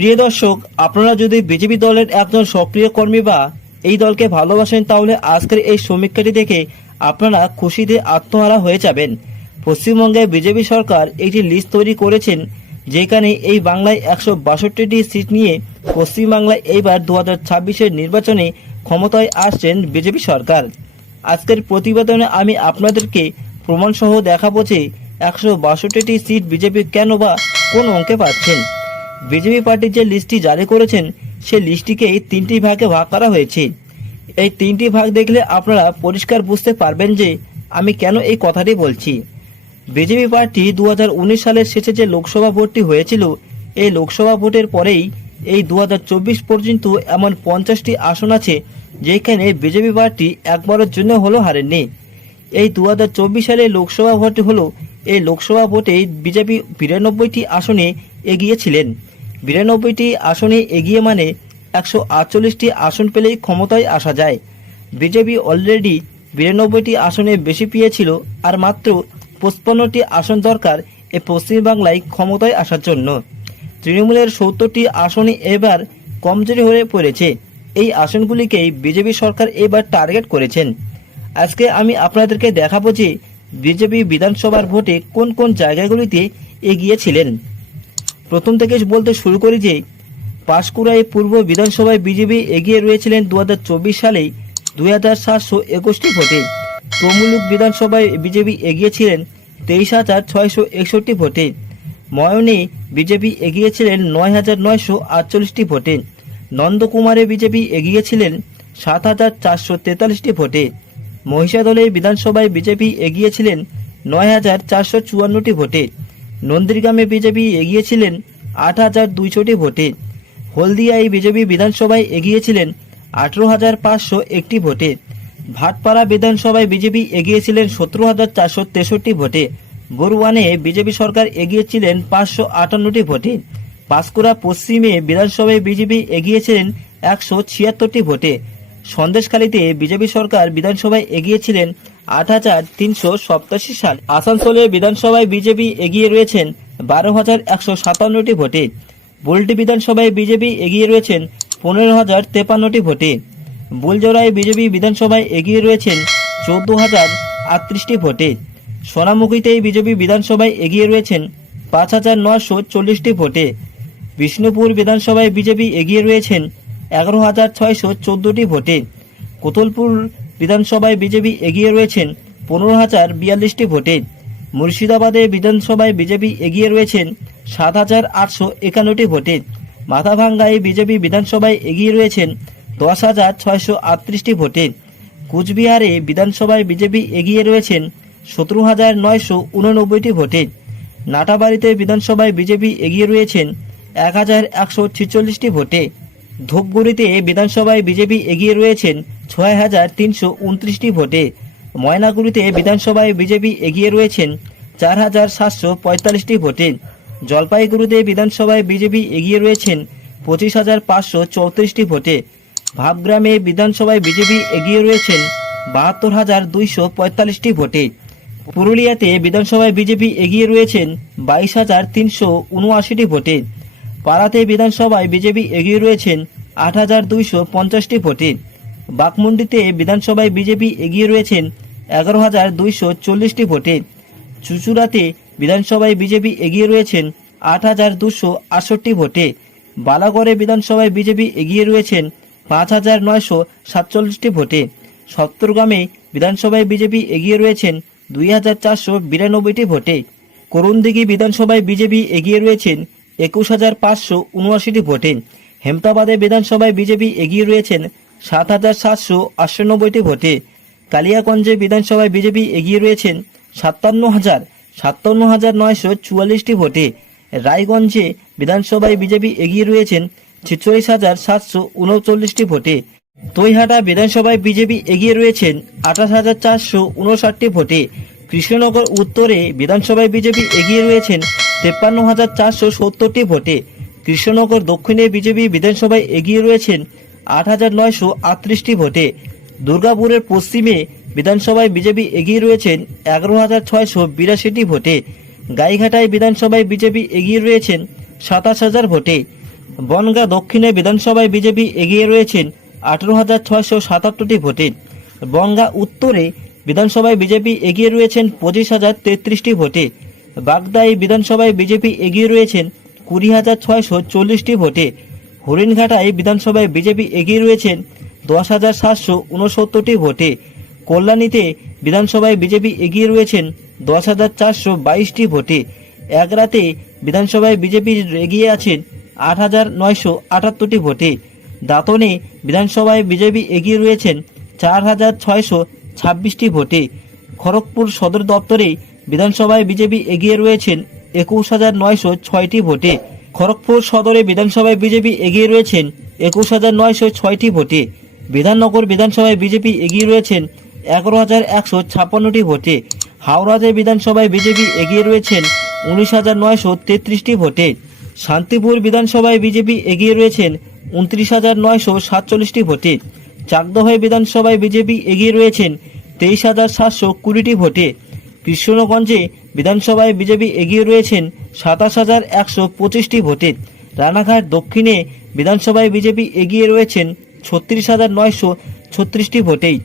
প্রিয় দর্শক, আপনারা যদি বিজেপি দলের একজন সক্রিয় কর্মী বা এই দলকে ভালোবাসেন, তাহলে আজকের এই সমীক্ষাটি দেখে আপনারা খুশিতে আত্মহারা হয়ে যাবেন। পশ্চিমবঙ্গে বিজেপি সরকার একটি লিস্ট তৈরি করেছেন, যেখানে এই বাংলায় একশো বাষট্টিটি সিট নিয়ে পশ্চিমবাংলায় এইবার দু হাজার ছাব্বিশের নির্বাচনে ক্ষমতায় আসছেন বিজেপি সরকার। আজকের প্রতিবেদনে আমি আপনাদেরকে প্রমাণসহ দেখাবো যে একশো বাষট্টিটি সিট বিজেপি কেন বা কোন অঙ্কে পাচ্ছেন। বিজেপি পার্টির যে লিস্টটি জারি করেছেন সে লিস্টটিকে তিনটি ভাগে ভাগ করা হয়েছে। এই তিনটি ভাগ দেখলে আপনারা পরিষ্কার বুঝতে পারবেন যে আমি কেন এই কথাটি বলছি। বিজেপি পার্টি দু হাজার উনিশ সালের শেষে যে লোকসভা ভোটটি হয়েছিল, এই লোকসভা ভোটের পরেই এই দু হাজার চব্বিশ পর্যন্ত এমন পঞ্চাশটি আসন আছে, যেখানে বিজেপি পার্টি একবারের জন্য হলো হারেননি। এই দু হাজার চব্বিশ সালে লোকসভা ভোটটি হলো, এই লোকসভা ভোটে বিজেপি বিরানব্বইটি আসনে এগিয়েছিলেন বিরানব্বইটি আসনে এগিয়ে মানে একশো আটচল্লিশটি আসন পেলেই ক্ষমতায় আসা যায়। বিজেপি অলরেডি বিরানব্বইটি আসনে বেশি পেয়েছিল, আর মাত্র পঁচপান্নটি আসন দরকার এ পশ্চিমবাংলায় ক্ষমতায় আসার জন্য। তৃণমূলের সত্তরটি আসনে এবার কমজোরি হয়ে পড়েছে। এই আসনগুলিকেই বিজেপি সরকার এবার টার্গেট করেছেন। আজকে আমি আপনাদেরকে দেখাবো যে বিজেপি বিধানসভার ভোটে কোন কোন জায়গাগুলিতে এগিয়েছিলেন। প্রথম থেকে বলতে শুরু করি যে পাঁশকুড়ায় পূর্ব বিধানসভায় বিজেপি এগিয়ে রয়েছিলেন দু হাজার চব্বিশ সালে দুই হাজার সাতশো একুশটি ভোটে। তমুলুক বিধানসভায় বিজেপি এগিয়েছিলেন তেইশ হাজার ছয়শো একষট্টি ভোটে। ময়নে বিজেপি এগিয়েছিলেন নয় হাজার নয়শো আটচল্লিশটি ভোটে। নন্দকুমারে বিজেপি এগিয়েছিলেন সাত হাজার চারশো তেতাল্লিশটি ভোটে। মহিষাদলে বিধানসভায় বিজেপি এগিয়েছিলেন নয় হাজার চারশো চুয়ান্নটি ভোটে। নন্দীগ্রামে বিজেপি এগিয়েছিলেন আট হাজার দুইশোটি ভোটে। হলদিয়ায় বিজেপি বিধানসভায় এগিয়েছিলেন আঠেরো হাজার পাঁচশো একটি ভোটে। ভাটপাড়া বিধানসভায় বিজেপি এগিয়েছিলেন সতেরো হাজার চারশো তেষট্টি ভোটে। বরুয়ানে বিজেপি সরকার এগিয়েছিলেন পাঁচশো আটান্নটি ভোটে। পাঁশকুড়া পশ্চিমে বিধানসভায় বিজেপি এগিয়েছিলেন একশো ছিয়াত্তরটি ভোটে। সন্দেশখালীতে বিজেপি সরকার বিধানসভায় এগিয়েছিলেন আট হাজার তিনশো সপ্তাশি সাল আসানসোলে বিধানসভায় বিজেপি এগিয়ে রয়েছেন বারো হাজার একশো সাতান্নটি ভোটে। বুলটি বিধানসভায় বিজেপি এগিয়ে রয়েছেন পনেরো হাজার তেপান্নটি ভোটে। বুলজোড়ায় বিজেপি বিধানসভায় এগিয়ে রয়েছেন চোদ্দ হাজার আটত্রিশটি ভোটে। সোনামুখীতে বিজেপি বিধানসভায় এগিয়ে রয়েছেন পাঁচ হাজার নশো চল্লিশটি ভোটে। বিষ্ণুপুর বিধানসভায় বিজেপি এগিয়ে রয়েছেন এগারো হাজার ছয়শো চোদ্দোটি ভোটে। কোতলপুর বিধানসভায় বিজেপি এগিয়ে রয়েছেন পনেরো হাজার বিয়াল্লিশটি ভোটে। মুর্শিদাবাদে বিধানসভায় বিজেপি এগিয়ে রয়েছেন সাত হাজার আটশো একান্নটি ভোটে। মাথাভাঙ্গায় বিজেপি বিধানসভায় এগিয়ে রয়েছেন দশ হাজার ছয়শো আটত্রিশটি ভোটে। কুচবিহারে বিধানসভায় বিজেপি এগিয়ে রয়েছেন সতেরো হাজার নয়শো উননব্বইটি ভোটে। নাটাবাড়িতে বিধানসভায় বিজেপি এগিয়ে রয়েছেন এক হাজার একশো ছেচল্লিশটি ভোটে। ধূপগুড়িতে বিধানসভায় বিজেপি এগিয়ে রয়েছেন ছয় হাজার তিনশো উনত্রিশটি ভোটে। ময়নাগুড়িতে বিধানসভায় বিজেপি এগিয়ে রয়েছেন চার হাজার সাতশো পঁয়তাল্লিশটি ভোটে। জলপাইগুড়িতে বিধানসভায় বিজেপি এগিয়ে রয়েছেন পঁচিশ হাজার পাঁচশো চৌত্রিশটি ভোটে। ভাবগ্রামে বিধানসভায় বিজেপি এগিয়ে রয়েছেন বাহাত্তর হাজার দুইশো পঁয়তাল্লিশটি ভোটে। পুরুলিয়াতে বিধানসভায় বিজেপি এগিয়ে রয়েছেন বাইশ হাজার তিনশো উনআশিটি ভোটে। পাড়াতে বিধানসভায় বিজেপি এগিয়ে রয়েছেন আট হাজার দুইশো পঞ্চাশটি ভোটে। বাকমুন্ডিতে বিধানসভায় বিজেপি এগিয়ে রয়েছেন এগারো হাজার দুইশো চল্লিশটি ভোটে। চুচুড়াতে বিধানসভায় বিজেপি এগিয়ে রয়েছেন আট হাজার দুশো আটষট্টি ভোটে। বালাগড়ে বিধানসভায় বিজেপি এগিয়ে রয়েছেন পাঁচ হাজার নয়শো সাতচল্লিশটি ভোটে। সত্তরগ্রামে বিধানসভায় বিজেপি এগিয়ে রয়েছেন দুই হাজার চারশো বিরানব্বইটি ভোটে। করুণদিঘি বিধানসভায় বিজেপি এগিয়ে রয়েছেন একুশ হাজার পাঁচশো উনআশিটি ভোটে। হেমতাবাদে বিধানসভায় বিজেপি এগিয়ে রয়েছেন সাত হাজার সাতশো আটানব্বইটি ভোটে কালিয়াগঞ্জে বিধানসভায় বিজেপি এগিয়ে রয়েছেন সাতান্ন হাজার সাতান্ন হাজার নয়শো চুয়াল্লিশটি ভোটে। রায়গঞ্জে বিধানসভায় বিজেপি এগিয়ে রয়েছেন ছেচল্লিশ হাজার সাতশো উনচল্লিশটি ভোটে। তৈহাটা বিধানসভায় বিজেপি এগিয়ে রয়েছেন আঠাশ হাজার চারশো উনষাটটি ভোটে। কৃষ্ণনগর উত্তরে বিধানসভায় বিজেপি এগিয়ে রয়েছেন তেপ্পান্ন হাজার চারশো সত্তরটি ভোটে। কৃষ্ণনগর দক্ষিণে বিজেপি বিধানসভায় এগিয়ে রয়েছেন আট হাজার নয়শো আটত্রিশটি ভোটে। দুর্গাপুরের পশ্চিমে বিধানসভায় বিজেপি এগিয়ে রয়েছেন এগারো হাজার ছয়শো বিরাশিটি ভোটে। গাইঘাটায় বিধানসভায় বিজেপি এগিয়ে রয়েছেন সাতাশ হাজার ভোটে। বনগাঁ দক্ষিণে বিধানসভায় বিজেপি এগিয়ে রয়েছেন আঠারো হাজার ছয়শো সাতাত্তরটি ভোটে। বনগাঁ উত্তরে বিধানসভায় বিজেপি এগিয়ে রয়েছেন পঁচিশ হাজার তেত্রিশটি ভোটে। বাগদাই বিধানসভায় বিজেপি এগিয়ে রয়েছেন কুড়ি হাজার ছয়শো চল্লিশটি ভোটে। হরিণঘাটায় বিধানসভায় বিজেপি এগিয়ে রয়েছেন দশ হাজার সাতশো উনসত্তরটি ভোটে। কল্যাণীতে বিধানসভায় বিজেপি এগিয়ে রয়েছেন দশ হাজার চারশো বাইশটি ভোটে। এক রাতে বিধানসভায় বিজেপি এগিয়ে আছেন আট হাজার নয়শো আটাত্তরটি ভোটে। দাঁতনে বিধানসভায় বিজেপি এগিয়ে রয়েছেন চার হাজার ছয়শো ছাব্বিশটি ভোটে। খড়গপুর সদর দপ্তরে বিধানসভায় বিজেপি এগিয়ে রয়েছেন একুশ হাজার নয়শো ছয়টি ভোটে। খড়গপুর সদরে বিধানসভায় বিজেপি এগিয়ে রয়েছেন একুশ হাজার নয়শো ছয়টি ভোটে। বিধাননগর বিধানসভায় বিজেপি এগিয়ে রয়েছেন এগারো হাজার একশো ছাপ্পান্নটি ভোটে। হাওড়াতে বিধানসভায় বিজেপি এগিয়ে রয়েছেন উনিশ হাজার নয়শো তেত্রিশটি ভোটে। শান্তিপুর বিধানসভায় বিজেপি এগিয়ে রয়েছেন উনত্রিশ হাজার নয়শো সাতচল্লিশটি ভোটে। চাকদহে বিধানসভায় বিজেপি এগিয়ে রয়েছেন তেইশ হাজার সাতশো কুড়িটি ভোটে। কৃষ্ণগঞ্জে বিধানসভায় বিজেপি এগিয়ে রয়েছেন সাতাশ হাজার একশো পঁচিশটি ভোটে। রানাঘাট দক্ষিণে বিধানসভায় বিজেপি এগিয়ে রয়েছেন ছত্রিশ হাজার নয়শো ছত্রিশটি ভোটেই।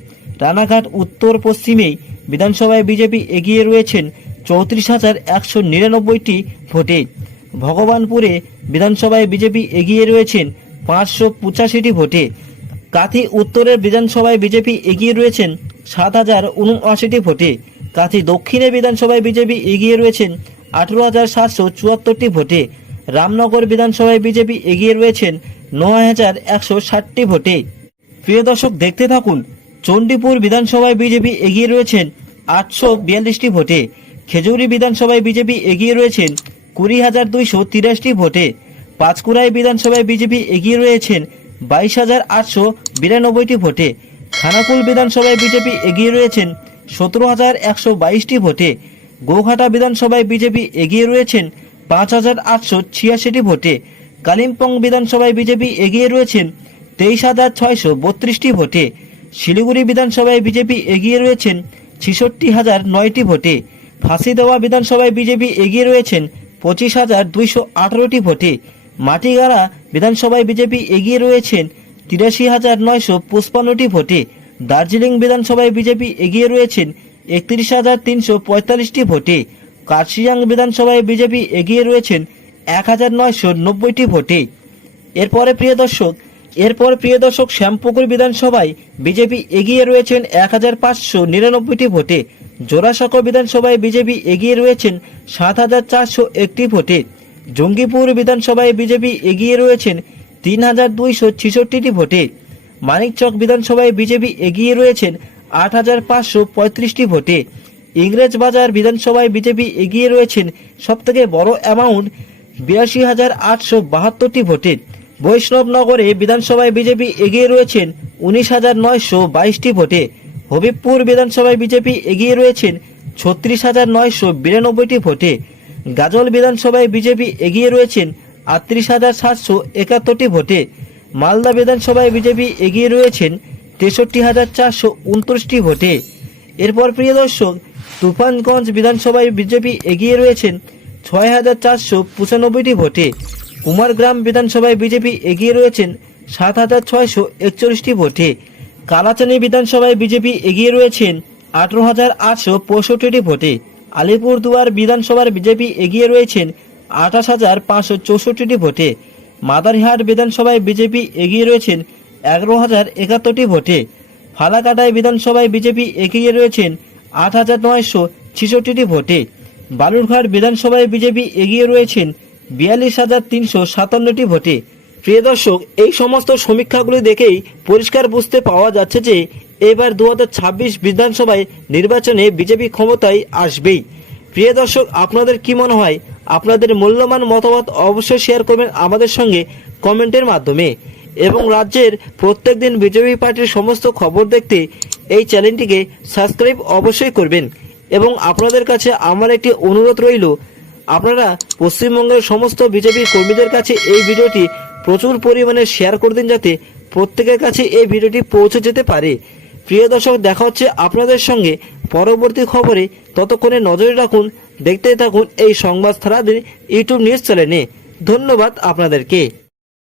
রানাঘাট উত্তর পশ্চিমে বিধানসভায় বিজেপি এগিয়ে রয়েছেন চৌত্রিশ হাজার একশো নিরানব্বইটি ভোটে। ভগবানপুরে বিধানসভায় বিজেপি এগিয়ে রয়েছেন পাঁচশো পঁচাশিটি ভোটে। কাথি উত্তরের বিধানসভায় বিজেপি এগিয়ে রয়েছেন সাত হাজার উনআশিটি ভোটে। কাথি দক্ষিণে বিধানসভায় বিজেপি এগিয়ে রয়েছেন। আঠেরো হাজার সাতশো চুয়াত্তরটি ভোটে রামনগর বিধানসভায় বিজেপি এগিয়ে রয়েছেন নয় হাজার একশো ষাটটি ভোটে। প্রিয় দর্শক, দেখতে থাকুন, চণ্ডীপুর বিধানসভায় বিজেপি এগিয়ে রয়েছেন আটশো বিয়াল্লিশটি ভোটে। খেজুরি বিধানসভায় বিজেপি এগিয়ে রয়েছেন কুড়ি হাজার দুইশো তিরাশটি ভোটে। পাঁচকুড়াই বিধানসভায় বিজেপি এগিয়ে রয়েছেন বাইশ হাজার আটশো বিরানব্বইটি ভোটে। খানাকুল বিধানসভায় বিজেপি এগিয়ে রয়েছেন সতেরো হাজার একশো বাইশটি ভোটে গৌহাটা বিধানসভায় বিজেপি এগিয়ে রয়েছেন পাঁচ হাজার আটশো ছিয়াশিটি ভোটে। কালিম্পং বিধানসভায় বিজেপি এগিয়ে রয়েছেন তেইশ হাজার ছয়শো বত্রিশটি ভোটে। শিলিগুড়ি বিধানসভায় বিজেপি এগিয়ে রয়েছেন ছেষট্টি হাজার নয়টি ভোটে। ফাঁসি দেওয়া বিধানসভায় বিজেপি এগিয়ে রয়েছেন পঁচিশ হাজার দুইশো আঠারোটি ভোটে। মাটিগাড়া বিধানসভায় বিজেপি এগিয়ে রয়েছেন তিরাশি হাজার নয়শো পঁচপান্নটি ভোটে। দার্জিলিং বিধানসভায় বিজেপি এগিয়ে রয়েছেন একত্রিশ হাজার তিনশো পঁয়তাল্লিশটি ভোটে। কার্শিয়াং বিধানসভায় বিজেপি এগিয়ে রয়েছেন এক হাজার নয়শো নব্বইটি ভোটে। এরপরে প্রিয় দর্শক, এরপর প্রিয় দর্শক, শ্যামপুকুর বিধানসভায় বিজেপি এগিয়ে রয়েছেন এক হাজার পাঁচশো নিরানব্বইটি ভোটে। জোড়াসাঁকো বিধানসভায় বিজেপি এগিয়ে রয়েছেন সাত হাজার চারশো একটি ভোটে। জঙ্গিপুর বিধানসভায় বিজেপি এগিয়ে রয়েছেন তিন হাজার দুইশো ছেষট্টিটি ভোটে। মানিকচক বিধানসভায় বিজেপি এগিয়ে রয়েছেন আট হাজার পাঁচশো পঁয়ত্রিশটি ভোটে। ইংরেজবাজার বিধানসভায় বিজেপি এগিয়ে রয়েছেন সবথেকে বড় অ্যামাউন্ট বিরাশি হাজার আটশো বাহাত্তরটি ভোটে। বৈষ্ণবনগরে বিধানসভায় বিজেপি এগিয়ে রয়েছেন উনিশ হাজার নয়শো বাইশটি ভোটে। হবিবপুর বিধানসভায় বিজেপি এগিয়ে রয়েছেন ছত্রিশ হাজার নয়শো বিরানব্বইটি ভোটে। গাজল বিধানসভায় বিজেপি এগিয়ে রয়েছেন আটত্রিশ হাজার সাতশো একাত্তরটি ভোটে। মালদা বিধানসভায় বিজেপি এগিয়ে রয়েছেন তেষট্টি হাজার চারশো উনত্রিশটি ভোটে। এরপর প্রিয় দর্শক, তুফানগঞ্জ বিধানসভায় বিজেপি এগিয়ে রয়েছেন ছয় হাজার চারশো পঁচানব্বইটি ভোটে। কুমারগ্রাম বিধানসভায় বিজেপি এগিয়ে রয়েছেন সাত হাজার ছয়শো একচল্লিশটি ভোটে। কালাচানি বিধানসভায় বিজেপি এগিয়ে রয়েছেন আঠেরো হাজার আটশো পঁয়ষট্টিটি ভোটে। আলিপুরদুয়ার বিধানসভার বিজেপি এগিয়ে রয়েছেন আঠাশ হাজার পাঁচশো চৌষট্টিটি ভোটে। মাদারিহাট বিধানসভায় বিজেপি এগিয়ে রয়েছেন এগারো হাজার একাত্তরটি ভোটে। ফালাকাটায় বিধানসভায় বিজেপি এগিয়ে রয়েছেন আট হাজার নয়শো ছেষট্টিটি ভোটে। বালুরঘাট বিধানসভায় বিজেপি এগিয়ে রয়েছেন বিয়াল্লিশ হাজার তিনশো সাতান্নটি ভোটে। প্রিয় দর্শক, এই সমস্ত সমীক্ষাগুলি দেখেই পরিষ্কার বুঝতে পাওয়া যাচ্ছে যে এবার দু হাজার ছাব্বিশ বিধানসভায় নির্বাচনে বিজেপি ক্ষমতায় আসবেই। প্রিয় দর্শক, আপনাদের কি মনে হয়? আপনাদের মূল্যবান মতামত অবশ্যই শেয়ার করবেন আমাদের সঙ্গে কমেন্টের মাধ্যমে। এবং রাজ্যের প্রত্যেক দিন বিজেপি পার্টির সমস্ত খবর দেখতে এই চ্যানেলটিকে সাবস্ক্রাইব অবশ্যই করবেন। এবং আপনাদের কাছে আমার একটি অনুরোধ রইল, আপনারা পশ্চিমবঙ্গের সমস্ত বিজেপি কর্মীদের কাছে এই ভিডিওটি প্রচুর পরিমাণে শেয়ার করে দিন যাতে প্রত্যেকের কাছে এই ভিডিওটি পৌঁছে যেতে পারে। প্রিয় দর্শক, দেখা হচ্ছে আপনাদের সঙ্গে পরবর্তী খবরে। ততক্ষণে নজরে রাখুন দেখতে থাকুন এই সংবাদ ছাড়া ইউটিউব নিউজ চ্যানেলে। ধন্যবাদ আপনাদেরকে।